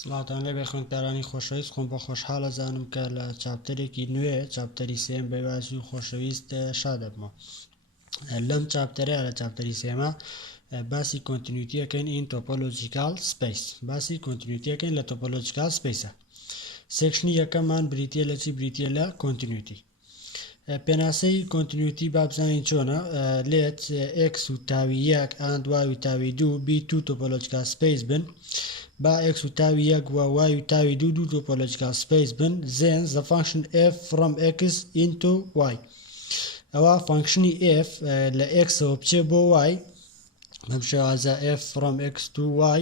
سڵاتان لەبێ خوێندکارانی خۆشەویست خۆم بە خۆشحاڵە زانم کە لە چاپتەرێکی نوێ چاپتەری سێم بەیواژی و خۆشەویست شادەبمەوە. لەم چاپتەرە لە چاپتەری سێمە باسی کۆنتینیوتیەکەین ئین تۆپۆلۆجیکال سپیس باسی کۆنتینیوتیەکەین لە تۆپۆلۆجیکال سپیسە. سێکشنی یەکەمان بریتیە لە چی؟ بریتیە لە کۆنتینیوتی. پێناسەی کۆنتینیوتی بابزانین چۆنە لێت x و تاوی یەک ئان دوای و تاوی دوو بی تو تۆپۆلۆجیکال سپیس بن با x و تاوی یەک و y و تاوی دوو تۆپۆلۆجیکال سپیس بن then the function f from x into y ئەوە فانکشنی f لە x ئەوە بچێ بۆ y بەم شێوازە f from x to y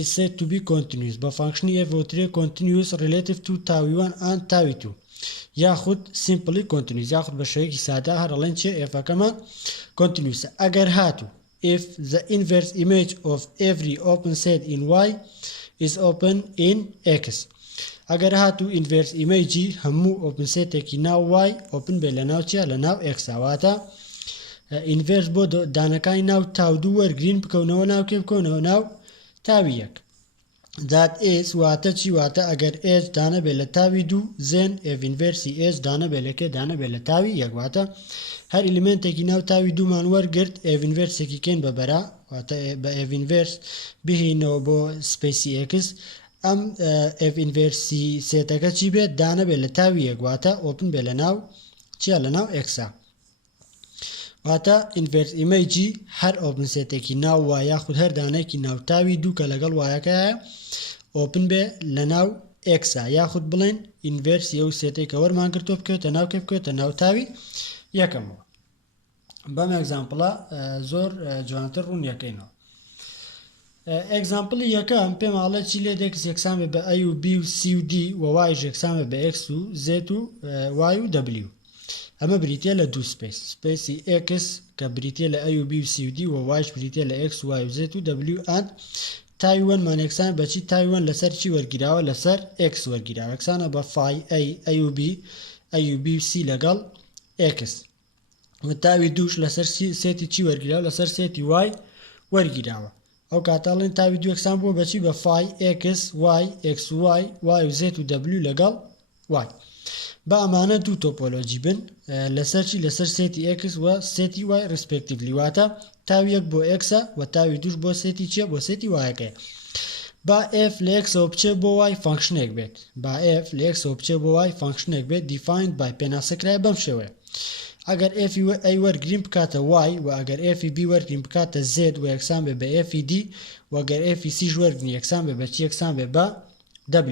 is said to be continuous بە فانکشنی f وترێ continuous relative to تاوی 1 and تاوی 2 یاخود simply continuous یاخود بە شێوەیەکی سادا هەرەڵێن چێ f ئەکەمە continuous ئەگەر هاتوو if the inverse image of every open set in y is open in x ئەگەر هاتوو inverse image هەموو open setێکی ناو y open بێ لە ناو چیە؟ لە ناو x ئەواتە inverse بۆ دانەکانی ناو تاو دوو وەرگرین بکەونەوە ناو کێ بکەونەوە ناو تاوی یەک. that is واتە چی؟ واتە ئەگەر h دانە بێ لە تاوی دوو then f inverse h دانە بێ لە کێ؟ دانە بێ لە تاوی یەک. واتە هەر ئلیمنتێکی ناو تاوی دوومان وەرگرت f inverseێکی کێن بە بەرا واتە بە f inverse بهینەوە بۆ سپیسی x ئەم f inverse سێتەکە چی بێت؟ دانە بێ لە تاوی یەک واتە open بێ لە ناو چیە؟ لە ناو x واتە inverse image هەر open setێکی ناو y یاخود هەر دانەیەکی ناو تاوی دوو کە لەگەڵ وایەکەیە open بێ لە ناو x یاخود بڵێن inverse ئەو سێتێک کە وەرمان گرتووە بکەوێتە ناو کێ؟ بکەوێتە ناو تاوی یەکەمەوە. بەم ئەگزامپڵە زۆر جوانتر ڕوون یەکەینەوە. ئەگزامپڵی یەکەم پێم ئاڵێ چی لێ x یەکسان بێ بە a و b و c و d و y یەکسان بێ بە x و z و y و w. ئەمە بریتیە لە دوو سپیس سپیسی x کە بریتیە لە a و b و c و d و y بریتیە لە x و y و z و w and تاوی 1 مان یەکسان بەچی؟ تاوی 1 لەسەر چی وەرگیراوە؟ لەسەر x وەرگیراوە یەکسانە بە phi a و b و c لەگەڵ x و تاوی دووش لەسەر سێتی چی وەرگیراوە؟ لەسەر سێتی y وەرگیراوە. ئەو کاتاڵێن تاوی دوو یەکسان بووە بەچی؟ بە phi x y x y y و z و w لەگەڵ y. با ئەمانە دوو تۆپۆلۆجی بن لەسەر چی؟ لەسەر سێتی x و سێتی y respectively واتە تاوی یەک بۆ x و تاوی دووش بۆ سێتی چیە؟ بۆ سێتی y. با f لە x ئەوە بچێ بۆ y فانکشنێک بێت با f لە x ئەوە بچێ بۆ y فانکشنێک بێت defined by پێناسەکرای بەم شێوەیە ئەگەر f a وەرگرین بکاتە y و ئەگەر f b وەرگرین بکاتە z و یەکسان بێ بە f d و ئەگەر f c وەرگرین یەکسان بێ بە چی؟ یەکسان بێ بە w.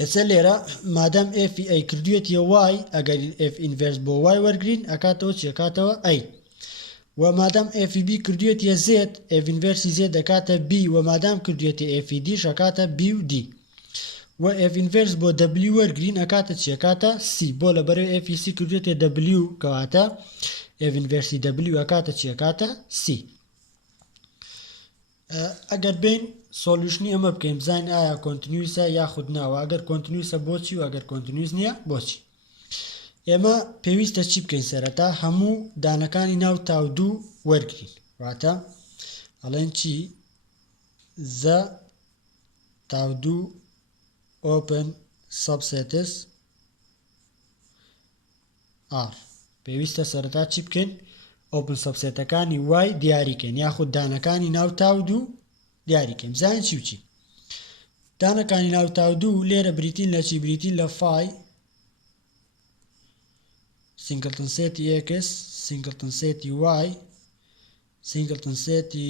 ئێستا لێرە مادام f a کردوێتە y ئەگەر f inverse بۆ y وەرگرین ئەکاتەوە چی؟ ئەکاتەوە a و مادام f b کردوێتە z f inverse z دەکاتە b و مادام کردوێتە f d شەکاتە b و d و f inverse بۆ w وەرگرین ئەکاتە چی؟ ئەکاتە c بۆ لەبەرەوەی f c کردوێتە w کەواتە f inverse w ئەکاتە چی؟ ئەکاتە c. ئەگەر بین سۆلیوشنی ئەمە بکەین بزانین ئایا کۆنتینیوسە یاخود ناوە ئەگەر کۆنتینیوسە بۆچی و ئەگەر کۆنتینیوس نییە بۆچی. ئێمە پێویستە چی بکەین؟ سەرەتا هەموو دانەکانی ناو تاو دوو وەرگرین واتە ئەڵێن چی؟ the تاو دوو open subsets are پێویستە سەرەتا چی بکەین؟ open subsetەکانی y دیاریکەین یاخود دانەکانی ناو تاو دوو دیاریکەین. بزانین چی و چی؟ دانەکانی ناو تاو دوو لێرە بریتین لە چی؟ بریتین لە phi سینگلتن سێتی x سینگلتن سێتی y سینگلتن سێتی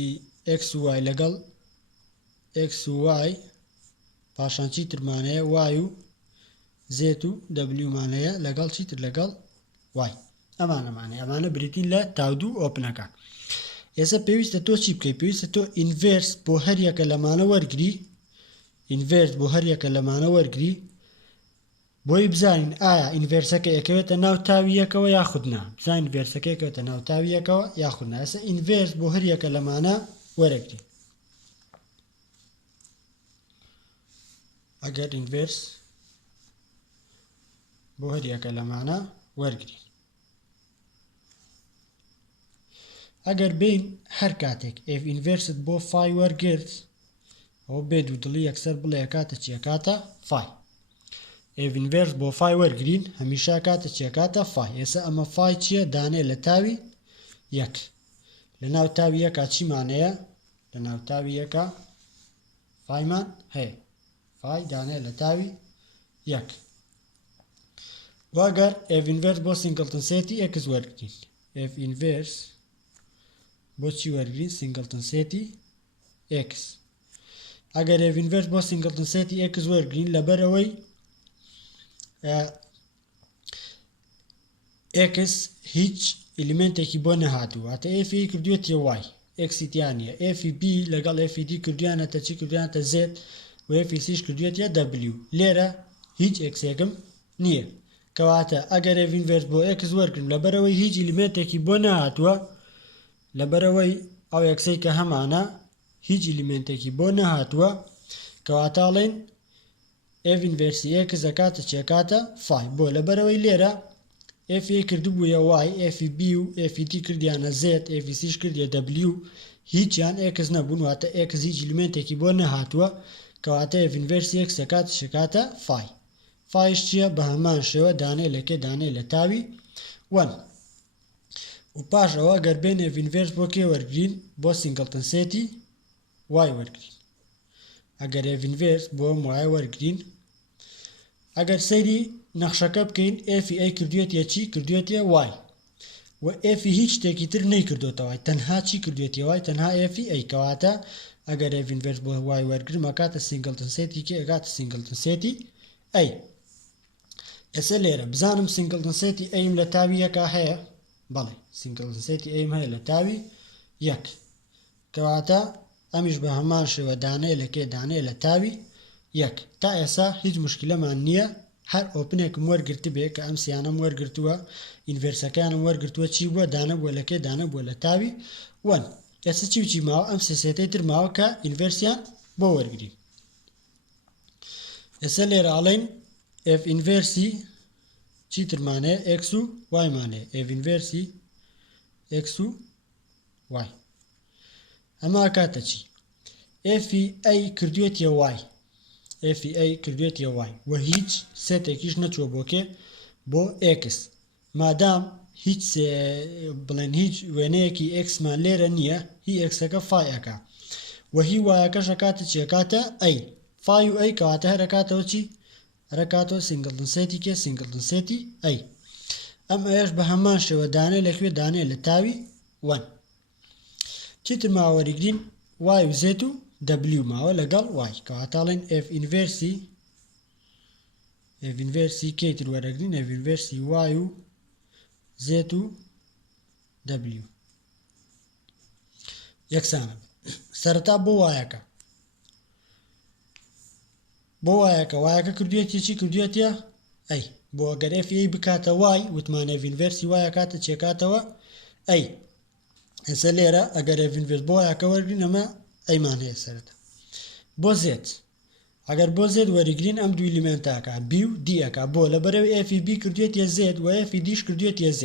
x و y لەگەڵ x و y پاشان چیتر مانەیە y و z و w مانەیە لەگەڵ چیتر؟ لەگەڵ y. ئەمانە بریتین لە تاو دوو ئۆپنەکان. ئێستا پێویستە تۆ چی بکەیت؟ پێویستە تۆ ئینڤێرس بۆ هەر یەکە لەمانە وەرگری ئینڤێرس بۆ هەر یەکە لەمانە وەرگری بۆی بزانین ئایا ئینڤێرسەکە ئەکەوێتە ناو تاوی یەکەوە یاخود نا. بزانین ئینڤێرسەکە ئەکەوێتە ناو تاوی یەکەوە یاخود نا. ئێستا ئینڤێرس بۆ هەر یەکە لەمانە وەرەگری ئەگەر ئینڤێرس بۆ هەر یەکە لەمانە وەرگری ئەگەر بین هەر کاتێک f inverse بۆ phi وەرگرت ئەو بێ دوو دڵی یەکسەر بڵێ ئەکاتە چی ئەکاتە فای f inverse بۆ فای وەرگرین هەمیشە ئەکاتە چی ئەکاتە فای ئێستا ئەمە فای چییە دانێ لە تاوی یەک لە ناو تاوی یەکا چیمانەیە لە ناو تاوی یەکە فایمان هەیە فای دانێ لە تاوی یەک واگەر f inverse بۆ سینگڵتن سێتی x وەرگرین f inverse بۆ چی وەرگرین سینگڵتن سێتی x ئەگەر f inverse بۆ سینگڵتن سێتی x وەرگرین لەبەرەوەی x هیچ ئلیمنتێکی بۆ نەهاتوو هاتە f کردوێتە y x تیانە f b لەگەڵ f d کردویانەتە چی کردویانەتە z و f c کردوێتە w لێرە هیچ xێکم نییە کەواتە ئەگەر f inverse بۆ x وەرگرم لەبەرەوەی هیچ ئلیمنتێکی بۆ نەهاتووە لەبەرەوەی ئەو یەکسەی کە هەمانە هیچ ئلیمنتێکی بۆ نەهاتووە کەواتاڵێن f inverse x ئەکاتە چێکاتە فای بۆ لەبەرەوەی لێرە f کردبوویە y f b و f t کردیانە z f c کردیە w هیچیان x نەبوون واتە x هیچ ئلیمنتێکی بۆ نەهاتووە کەواتە f inverse x ئەکاتە چێکاتە فای فایش چییە بە هەمان شێوە دانێ لەکێ دانێ لە تاوی 1 و پاش ئەوە گەر بێن f inverse بۆ کێ وەرگرین بۆ سینگڵتن سێتی y وەرگرین ئەگەر f inverse بۆ y وەرگرین ئەگەر سەیری نەخشەکە بکەین f کردوێتە چی کردوێتە y و f هیچ شتێکی تر نەیکردوێتەوە تەنها چی کردوێتە y تەنها f کەواتە ئەگەر f inverse بۆ y وەرگرم ئەکاتە سینگڵتن سێتی کێ ئەکاتە سینگڵتن سێتی ئێستا لێرە بزانم سینگڵتن سێتی ئەیم لە تاوی یەکا هەیە بەڵێ سینگڵتن سێتی ئەیم هەیە لە تاوی یەک کەواتە ئەمیش بە هەمان شێوە دانێ لەکێ دانێ لە تاوی یەک تا ئێستا هیچ مشکلەمان نییە هەر ئۆپنێکم وەرگرت بێ کە ئەم سیانەم وەرگرتووە ئینڤێرسەکانم وەرگرتووە چی بووە دانە بووە لەکێ دانە بووە لە تاوی وەن ئێستا چی ماوە ئەم سێتەی تر ماوە کە ئینڤێرسیان بۆ وەرگرین ئێستا لێرە ئاڵێن f inverse چی ترمانەیە x و y مانەیە f inverse x و y ئەمە ئەکاتە چی f کردوێتە y f کردوێتە y و هیچ سێتێکیش نەچوە بۆ کێ بۆ x مادام هیچ بڵێن هیچ وێنەیەکی x مان لێرە نییە هی xەکە فای ئەکا و هی وایەکەش ئەکاتە چی ئەکاتە فای و کەواتە هەر ئەکاتەوە چی هەرەکاتەوە سینگڵتن سێتی کێ سینگڵتن سێتی ئەم ئەیەش بە هەمان شێوە دانێ لەکوێ دانێ لە تاوی 1 چیتر ماوەریگرین y و z و w ماوە لەگەڵ y کەواتاڵێن f inverse کەیتر وەرەگرین f inverse y و z و w یەکسانە سەرەتا بۆ وایەکە بۆ وایەکە کردوێتی چی کردوێتە بۆ ئەگەر f بکاتە y وتمانە f inverse y ئەکاتە چێکاتەوە ئێستا لێرە ئەگەر f inverse بۆ وایەکە وەرگرین ئەمە ئەیمان هەیە سەرەتا بۆ z ئەگەر بۆ z وەرگرین ئەم دوو ئلیمنتاکە b و d ئەکا بۆ لەبەرەوەی f b کردوێتە z و f d کردوێتە z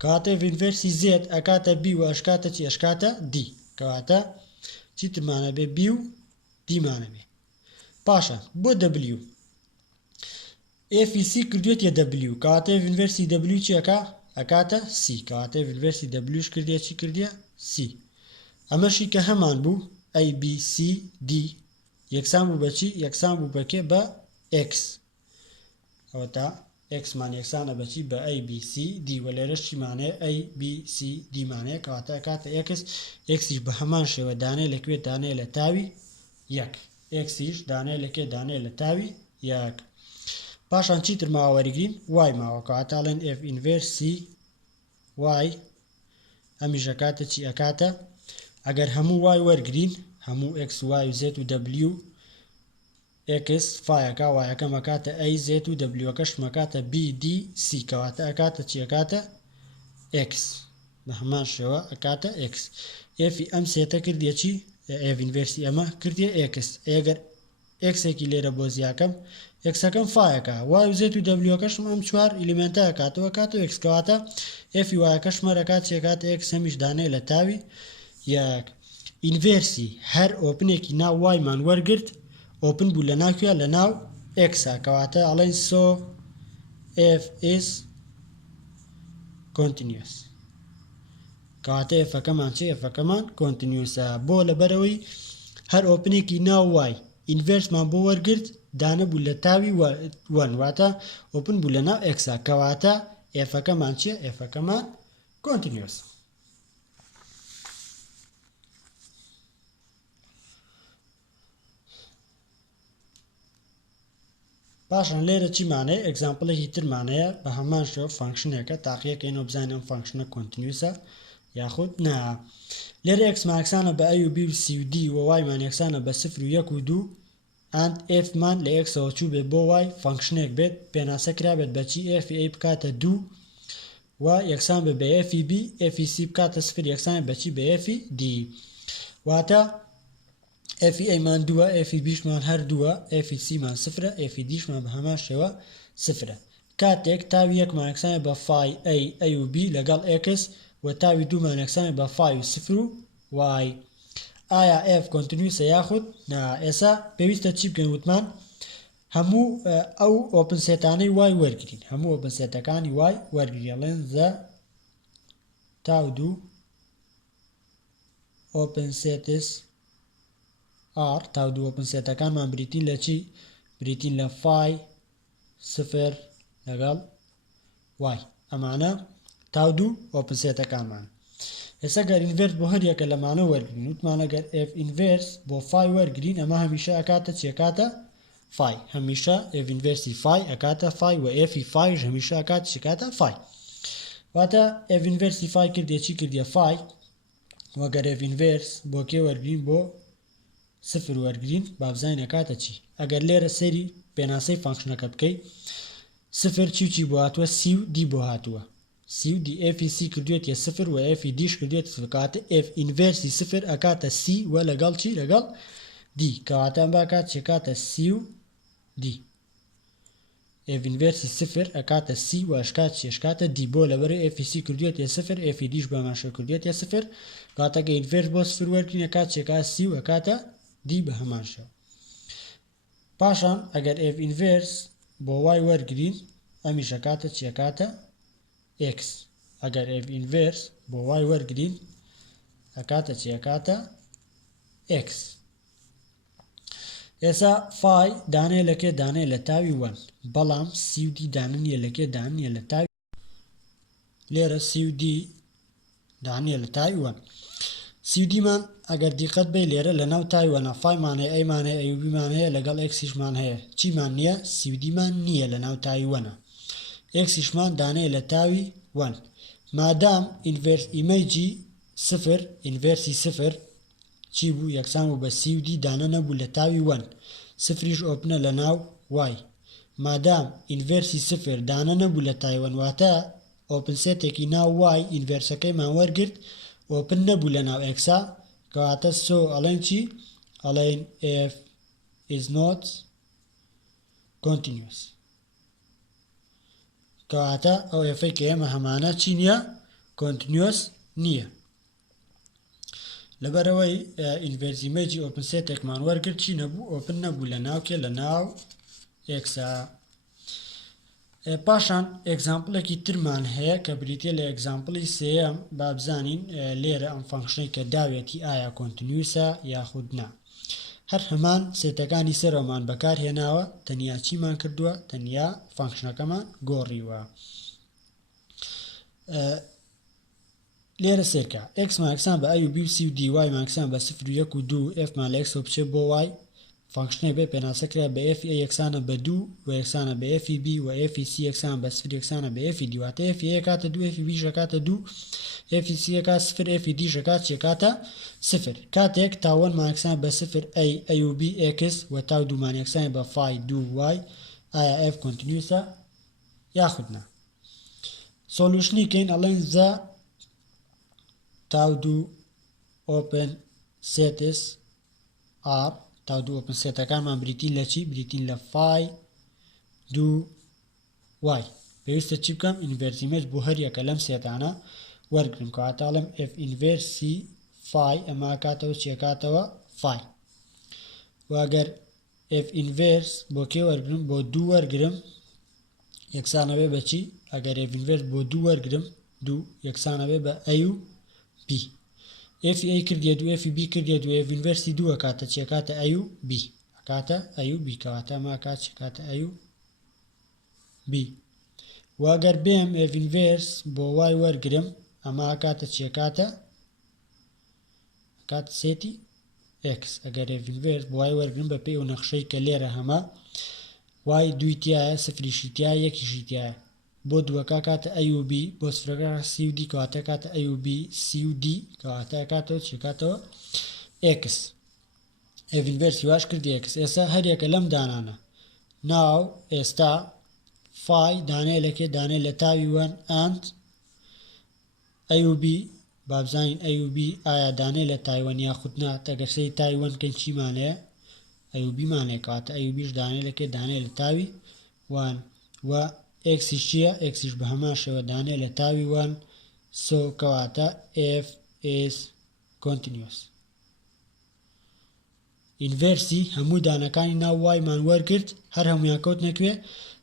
کەواتە f inverse z ئەکاتە b و ئەشکاتە چی ئەشکاتە d کەواتە چیترمانە بێ b و d مانە بێ پاشە بۆ w f c کردوێتە w کەواتە f inverse w چی ئەکاتە c کەواتە f inverse w کردێ چی کردێ c ئەمەشی کە هەمان بوو a b c d یەکسان بوو بەچی یەکسان بوو بەکێ بە x ئەوە تا x مان یەکسانە بەچی بە a b c d و لێرەش چیمانەیە a b c d مانەیە کەواتە ئەکاتە xیش بە هەمان شێوە دانێ لەکوێ دانێ لە تاوی یەک xیش دانێ لەکێ دانێ لە تاوی یەک پاشان چیتر ماوەریگرین y ماوە کەواتاڵێن f inverse y ئەمیش ئەکاتە چی ئەکاتە ئەگەر هەموو y وەرگرین هەموو x y و z و w x فایەکە وایەکە مەکاتە a z و w ئەکەش مەکاتە b d c کەواتە ئەکاتە چی ئەکاتە x بە هەمان شێوە ئەکاتە x f ئەم سێتە کردیە چی f inverse ئەمە کردیە x ئەگەر xێکی لێرە بۆ زیاکەم xەکەم فایەکە y و z و w ئەکەشم ئەم چوار ئلیمنتە ئەکاتەوە کاتەوە x کەواتە f وایەکەش مەرەکات چێکاتە x هەمیش دانێ لە تاوی یەک ئینڤێرسی هەر ئۆپنێکی ناو وایمان وەرگرت ئۆپن بوو لە ناوکوێ لە ناو ئێکسا کەواتە ئەڵێن سۆ f is continuous کەواتە ئێفەکەمان چی ئێفەکەمان کۆنتینیوسە بۆ لەبەرەوەی هەر ئۆپنێکی ناو وای ئینڤێرسمان بۆ وەرگرت دانە بوو لە تاوی وەن واتە ئۆپن بوو لە ناو ئێکسا کەواتە ئێفەکەمان چییە ئێفەکەمان کۆنتینیوس پاشان لێرە چیمانەیە ئەگزامپڵێکی ترمانەیە بە هەمان شێوە فانکشنێکە تاقیەکەینەوە بزانین ئەم فانکشنە کۆنتینیوسە یاخود نا لێرە x ماکسانە بە a و b و c و d و y مان یەکسانە بە 0 و 1 و 2 ئەند f مان لە x ەوە چوو بێت بۆ y فانکشنێک بێت پێناسە کرا بێت بەچی f a بکاتە 2 و یەکسان بێت بە f b f c بکاتە 0 یەکسان بەچی بە f d واتە f a مان 2 f b مان هەر 2 f c مان 0 f d مان بە هەمان شێوە 0 کاتێک تاوی 1 مان یەکسانە بە phi a و b لەگەڵ x و تاوی 2 مان یەکسانە بە phi و 0 و y ئایا f کۆنتینیوسە یاخود نا ئێسا پێویستە چی بکەین وتمان هەموو ئەو ئۆپن سێتانەی y وەرگرین هەموو ئۆپن سێتەکانی y وەرگریڵێن the تاو 2 open sets are تاو 2 open سێتەکانمان بریتین لە چی بریتین لە phi 0 لەگەڵ y ئەمانە تاو 2 open سێتەکانمان ئێستا گەر ئینڤێرس بۆ هەر یەکە لەمانە وەرگرین وتمانە گەر f ئینڤێرس بۆ phi وەرگرین ئەمە هەمیشە ئەکاتە چێکاتە phi هەمیشە f ئینڤێرسی phi ئەکاتە phi و f phi هەمیشە ئەکات چێکاتە phi واتە f ئینڤێرسی phi کردێ چی کردیە phi وەگەر f ئینڤێرس بۆ کێ وەرگرین بۆ 0 وەرگرین بابزانین ئەکاتە چی ئەگەر لێرە سەری پێناسەی فانکشنەکە بکەیت 0 چی بۆ هاتووە c و d بۆ هاتووە c و d f c کردوێتە 0 و f d کردوێت کاتە f ئینڤێرسی 0 ئەکاتە c و لەگەڵ چی لەگەڵ d کەواتە ئەم باکات چێکاتە c و d f ئینڤێرسی 0 ئەکاتە c و ئەشکات چێشکاتە d بۆ لەبەرەوەی f c کردوێتە 0 f d بەماشە کردوێتە 0 کاتە کە ئینڤێرس بۆ 0 وەرگرین ئەکات چێکات c و ئەکاتە d بە هەمان شێوە پاشان ئەگەر f ئینڤێرس بۆ y وەرگرین ئەمیش ئەکاتە چێکاتە x ئەگەر f ئینڤێرس بۆ y وەرگرین ئەکاتە چێکاتە x ئێسا phi دانەیە لەکێ دانەیە لە تاوی 1 بەڵام c و d دانەیە لەکێ دانەیە لە تاوی لێرە c و d دانەیە لە تاوی 1 c و d مان ئەگەر دیقەت بێ لێرە لە ناو تاوی 1 phi مانەیە a مانەیە a و b مانەیە لەگەڵ x مان هەیە چیمان نییە c و d مان نییە لە ناو تاوی 1 x مان دانەیە لە تاوی 1 مادام ئینڤێرس ئیمەیجی 0 ئینڤێرسی 0 چی بوو یەکسان بوو بە c و d دانە نەبوو لە تاوی 1 سفریش ئۆپنە لە ناو y مادام ئینڤێرسی 0 دانە نەبوو لە تاوی 1 واتە ئۆپن سێتێکی ناو y ئینڤێرسەکەیمان وەرگرت ئۆپن نەبوو لە ناو x کەواتە سۆ ئەڵێن چی ئەڵێن f is not continuous کەواتە ئەو ئێفەی کە ئێمە هەمانە چی نییە کۆنتینیۆس نییە لەبەرەوەی ئینڤێرزیمەجی ئۆپن سێتێکمان وەرگرت چی نەبوو ئۆپن نەبوو لە ناوکێ لە ناو ئێکسا پاشان ئێگزامپڵێکی ترمان هەیە کە بریتە لە ئێگزامپڵی سێەم بابزانین لێرە ئەم فانکشنەی کە داوێتی ئایا کۆنتینیوسە یاخود نا هەر هەمان سێتەکانی سەرەوەمان بەکار هێناوە تەنیا چیمان کردووە تەنیا فانکشنەکەمان گۆڕیوە لێرە سێرکە x ماکسان بە a و b و c و d y ماکسان بە 0 و 1 و 2 f مان لە x بچێت بۆ y فانکشنێک بێ پێناسەکرا بە f a یەکسانە بە 2 و یەکسانە بە f b و f c یەکسان بە 0 یەکسانە بە f d واتە f a کاتە 2 f b ژەکاتە 2 f c کاتە 0 f d ژەکات چێکاتە 0 کاتێک تاوەن ماکسان بە 0 a و b x و تاو 2 مان یەکسانە بە phi 2 y ئایا f کۆنتینیوسە یاخود نا سۆلوشنی کەین ئەڵێن the تاو 2 open sets are تاو 2 open سێتەکانمان بریتین لە چی بریتین لە phi 2 y پێویستە چی بکەم ئینڤێرس ئیمەج بۆ هەر یەکە لەم سێتانە وەرگرم کەواتە ئەڵێم f ئینڤێرسی phi ئەمە کاتەوە چیەکاتەوە phi واگەر f inverse بۆ کێ وەرگرم بۆ 2 وەرگرم یەکسانەوێ بە چی ئەگەر f inverse بۆ 2 وەرگرم 2 یەکسانەوێ بە a و b f a کردێت و f b کردێت و f inverse 2 کاتە چیەکاتە a و b کاتە a و b کاتە ما کات چیکاتە a و b واگەر بێم f inverse بۆ y وەرگرم ئەمە کاتە چیەکاتە کات سێتی x ئەگەر f inverse بۆ y وەرگرم بە پێی و نەخشەی کە لێرە هەمە y دوی تایە سفریشی تایە یەکیشی تایە بۆ دووەکە کاتە a و b بۆ سفرەکە c و d کەواتە کاتە a و b c و d کەواتە کاتەوە چیکاتەوە x f inverse واش کردی x ئێستا هەرێکە لەم دانانە ناو ئێستا phi دانەیە لەکێ دانەیە لە تاوی 1 and a و b بابزانین a و b ئایا دانەیە لە تایوان یاخود نا ئەگەر سەی تایوان کەن چیمانەیە a و b مانەیە کەواتە a و b ش دانەیە لەکێ دانەیە لە تاوی 1 و x چییە x بە هەمان شێوە دانەیە لە تاوی 1 so کەواتە f is continuous inverse هەموو دانەکانی ناو y مان وەرگرت هەر هەمویان کەوتنەکوێ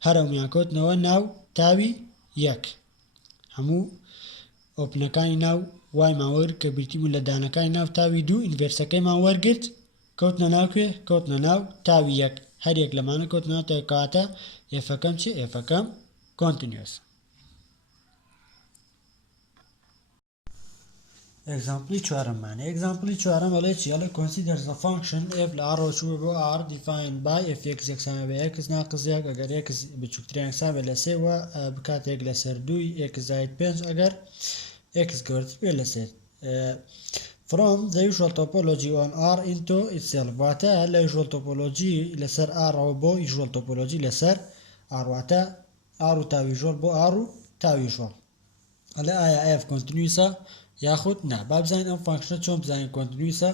هەر هەمویان کەوتنەوە ناو تاوی 1 هەموو ئۆپنەکانی ناو y مان وەرگرت کە بریتیبوون لە دانەکانی ناو تاوی 2 ئینڤێرسەکەیمان وەرگرت کەوتنە ناوکوێ کەوتنە ناو تاوی 1 هەرێک لەمانە کەوتنە ناو تاوی کەواتە f-ئەکەم چی f-ئەکەم continuous Example چوارەمانە Example چوارەم ئەڵێ چی ئەڵێ consider the function f لە r ڕۆچوو بۆ r defined by fx یەکسانە بە x ناقص 1 ئەگەر x بچووکترین یەکسان بێت لە 3 و بکاتێک لەسەر 2 x زائد 5 ئەگەر x گەورەتر بێت لە 3 from the usual topology on r into itself واتە لە usual topology لەسەر r ەوە بۆ usual topology لەسەر r واتە r و تاوی usual بۆ r و تاوی usual ئەڵێ ئایا f continuous یاخود نا بابزانین ئەم فانکشنە چۆن بزانین کۆنتینویسە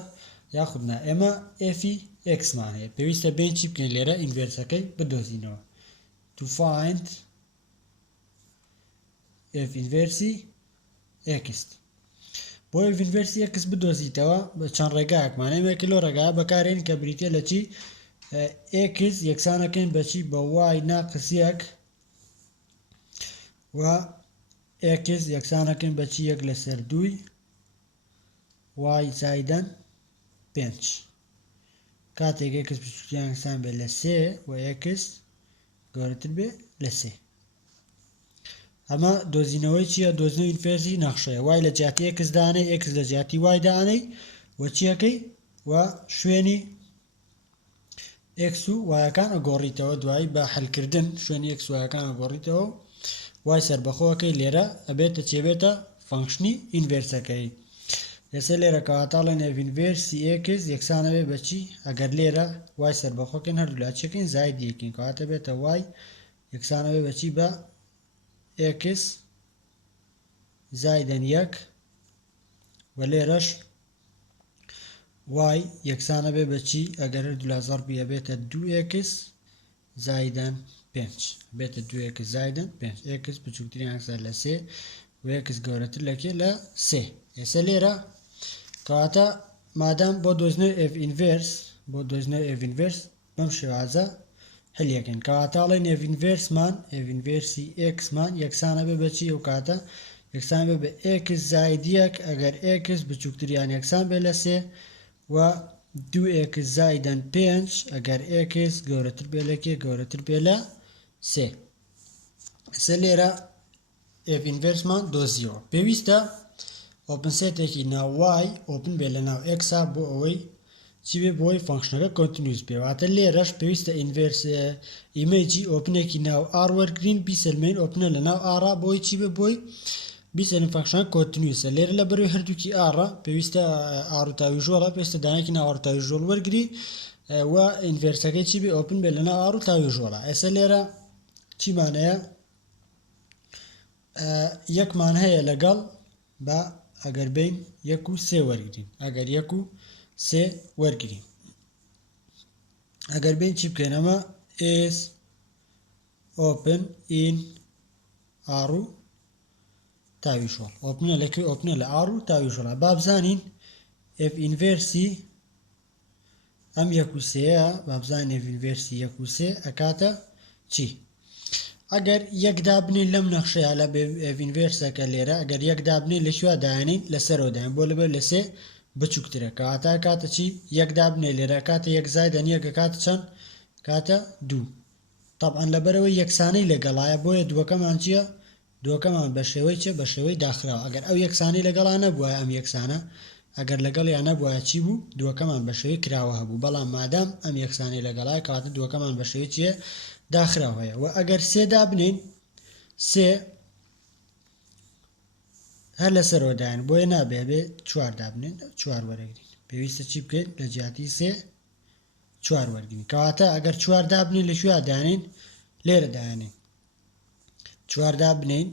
یاخود نا ئێمە f x مان هەیە پێویستە بین چی بکەین لێرە ئینڤێرسەکەی بدۆزینەوە to find f inverse x بۆ f inverse x بدۆزیتەوە بە چەند ڕێگایەکمان ئێمە کیلۆ ڕێگایە بەکارێن کە بریتە لە چی x یەکسانەکەین بە چی بە y ناقص 1 و x یەکسانەکەین بە چی 1 لەسەر 2 y زایدەن 5 کاتێک x بچووکترین یەکسان بێت لە 3 و x گەورەتر بێ لە 3 ئەمە دۆزینەوەی چییە دۆزینەوەی ئینڤێرسی نەخشەیە y لە جیاتی x دانەی x لە جیاتی y دانەی و چیەکەی و شوێنی x و y-ەکان ئەگۆڕیتەوە دوایی بە حەلکردن شوێنی x و y-ەکان ئەگۆڕیتەوە وای سەربەخۆەکەی لێرە ئەبێتە چێبێتە فانکشنی ئینڤێرسەکەی ئێستا لێرە کەواتاڵێن f inverse x یەکسانەوێ بە چی ئەگەر لێرە وای سەربەخۆکەین هەردوو لاچەکەین زائد یەکین کەواتە بێتە y یەکسانەوێ بە چی بە x زائدەن 1 و لێرەش y یەکسانەوێ بە چی ئەگەر هەردوو لا زەربی ئەبێتە 2x زائدەن 5 بێتە 2x زائدەن 5 x بچووکترین یەکسان لە 3 و x گەورەتر لەکێ لە 3 ئێستا لێرە کەواتە مادام بۆ دۆزنەوەی f inverse بۆ دۆزنەوەی f inverse بەم شێوازە هەلیەکەین کەواتاڵێن f inverse مان f inverse x مان یەکسانە بێ بە چی ئەو کاتە یەکسان بێ بە x زائد 1 ئەگەر x بچووکتریان یەکسان بێ لە 3 و 2x زائدەن 5 ئەگەر x گەورەتر بێ لەکێ گەورەتر بێ لە 3 ئێستا لێرە f inverse مان دۆزیەوە پێویستە ئۆپن سێتێکی ناو y ئۆپن بێ لە ناو x بۆ ئەوەی چی بێ بۆی فانکشنەکە کۆنتینوس بێ واتە لێرەش پێویستە ئینڤێرس ئیمێجی ئۆپنێکی ناو r وەرگرین بیسەلمێن ئۆپنە لە ناو r بۆی چی بێ بۆی بیسەلمین فانکشنەکە کۆنتینوسە لێرە لە بەروی هەردووکی r پێویستە r و تاوی ژۆڵە پێویستە دانەیەکی ناو r و تاوی ژۆڵ وەرگری و ئینڤێرسەکەی چی بێ ئۆپن بێ لە ناو r و تاوی ژۆڵە ئێستا لێرە چیمانەیە یەکمان هەیە لەگەڵ بە ئەگەر بین 1 و 3 وەرگین ئەگەر 1 و 3 وەرگین ئەگەر بین چی بکەین ئەمە is open in r و تاوی ژۆڵ ئۆپنە لەکوێ ئۆپنە لە r و تاوی ژۆڵە با بزانین f ئینڤێرسی ئەم 1 و 3ەیە با بزانین f ئینڤێرسی 1 و 3 ئەکاتە چی؟ ئەگەر یەک دابنین لەم نەخشەیە لە f ئینڤێرسەکە لێرە ئەگەر یەک دابنین لەکوێ دایانین لەسەرەوە دایین بۆ لەبەر لە 3 بچووکترە کەواتە کاتە چی؟ یەک دابنێ لێرە کاتە یەک زایدە یەکە کاتە چەند؟ کاتە 2 طبعا لەبەرەوەی یەکسانەی لەگەڵایە بۆیە دووەکەمان چییە؟ دووەکەمان بە شێوەی چێ؟ بە شێوەی داخراوە ئەگەر ئەو یەکسانەی لەگەڵا نەبووە ئەم یەکسانە ئەگەر لەگەڵ یان نەبووە چی بوو؟ دووەکەمان بە شێوەی کراوە هەبوو بەڵام مادام ئەم یەکسانەی لەگەڵایە کاتە دووەکەمان بە شێوەی چییە؟ داخراوە هەیە و ئەگەر 3 دابنین 3 هەر لەسەرەوە داین بۆیە نابێ بێ 4 دابنین 4 وەرەگرین پێویستە چی بکەین لە جیاتی 3 4 وەرگین کەواتە ئەگەر 4 دابنین لەکوێ دانین لێرە دایانین 4 دابنین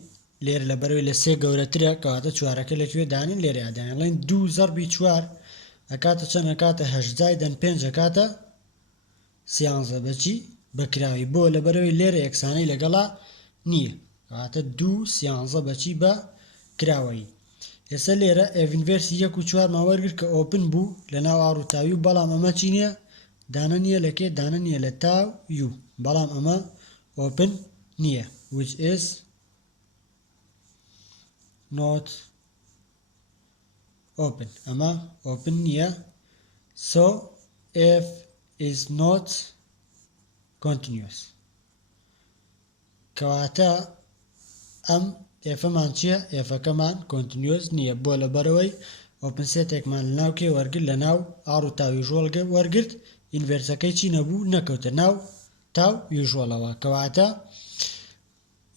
لێرە لەبەرەوەی لە 3 گەورەترە کەواتە 4ەکە لەکوێ دانین لێرە دایین لەین 2 ضربی 4 ئەکاتە چەند؟ ئەکاتە 8 زایدەن 5 ئەکاتە 13 بەچی؟ بەکراوی بۆ لەبەرەوەی لێرە یەکسانەی لەگەڵا نییە کەواتە 2 13 بەچی بە کراوەیی ئێستا لێرە f ئینڤێرسی 1 و 4 مان وەرگرت کە ئۆپن بوو لە ناو ئاڕوتاوی و بەڵام ئەمە چی نییە؟ دانە نییە لەکێ؟ دانە نییە لە تاو u بەڵام ئەمە ئۆپن نییە which is not open ئەمە ئۆپن نییە so f is not continuous کەواتە ئەم ئێفەمان چییە؟ ئێفەکەمان کۆنتینیۆس نییە بۆ لەبەرەوەی ئۆپن سێتێکمان لە ناو کێ وەرگرت لە ناو ئاڕوتاوی ژۆڵگە وەرگرت ئینڤێرسەکەی چی نەبوو؟ نەکەوتە ناو تاو یوژۆڵەوە کەواتە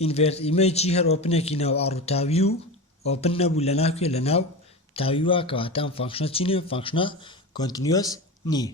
ئینڤێرس ئیمەی چی هەر ئۆپنێکی ناو ئاڕوتاوی و ئۆپن نەبوو لە ناوکێ لە ناو تاویوە کەواتە ئەم فانکشنە چی نییە؟ فانکشنە کۆنتینیۆس نییە